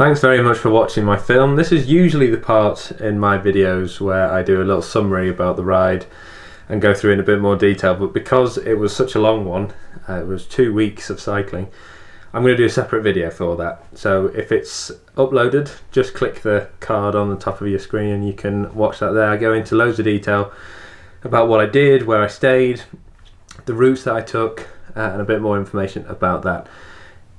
Thanks very much for watching my film. This is usually the part in my videos where I do a little summary about the ride and go through in a bit more detail, but because it was such a long one, it was 2 weeks of cycling, I'm going to do a separate video for that. So if it's uploaded, just click the card on the top of your screen and you can watch that there. I go into loads of detail about what I did, where I stayed, the routes that I took, and a bit more information about that.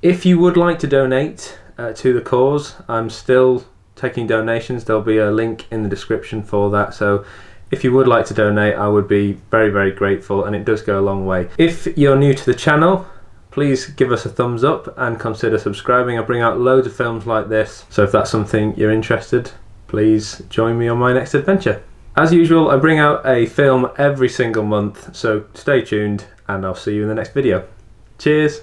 If you would like to donate to the cause, I'm still taking donations. There'll be a link in the description for that, so if you would like to donate, I would be very, very grateful, and it does go a long way. If you're new to the channel, please give us a thumbs up and consider subscribing. I bring out loads of films like this, so if that's something you're interested, please join me on my next adventure. As usual, I bring out a film every single month, so stay tuned and I'll see you in the next video. Cheers!